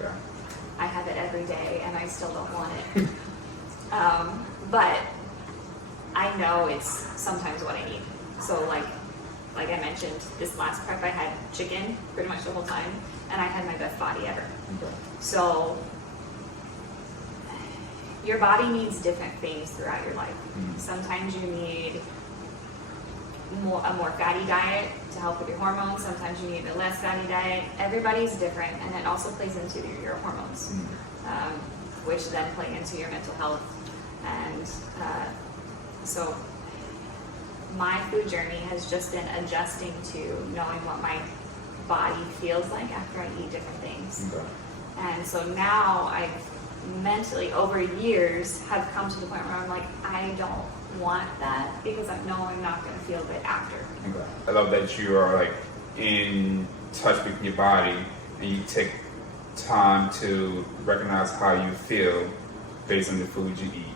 Okay. I have it every day and I still don't want it. But I know it's sometimes what I need. So like I mentioned, this last prep I had chicken pretty much the whole time, and I had my best body ever. Okay. So your body needs different things throughout your life. Sometimes you need a more fatty diet to help with your hormones. Sometimes you need a less fatty diet. Everybody's different, and it also plays into your hormones, which then play into your mental health. And so my food journey has just been adjusting to knowing what my body feels like after I eat different things. Okay. And so now I've mentally, over years, have come to the point where I'm like, I don't want that because I know I'm not going to feel good after. Okay. I love that you are like in touch with your body and you take time to recognize how you feel based on the food you eat.